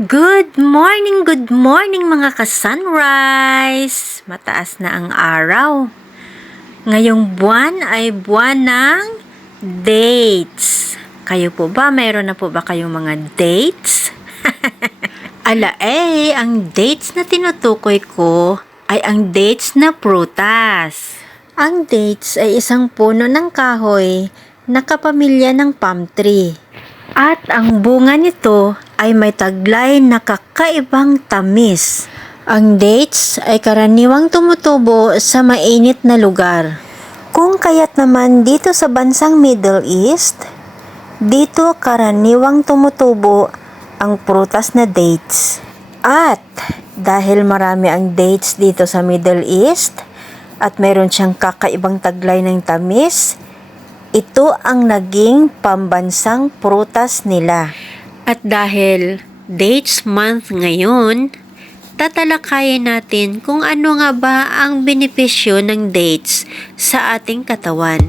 Good morning mga ka-sunrise! Mataas na ang araw. Ngayong buwan ay buwan ng dates. Kayo po ba? Mayroon na po ba kayong mga dates? Ang dates na tinutukoy ko ay ang dates na prutas. Ang dates ay isang puno ng kahoy na kapamilya ng palm tree. At ang bunga nito ay may taglay na kakaibang tamis. Ang dates ay karaniwang tumutubo sa mainit na lugar. Kung kaya't naman dito sa bansang Middle East, dito karaniwang tumutubo ang prutas na dates. At dahil marami ang dates dito sa Middle East at meron siyang kakaibang taglay ng tamis, ito ang naging pambansang prutas nila. At dahil Dates Month ngayon, tatalakayin natin kung ano nga ba ang benepisyo ng dates sa ating katawan.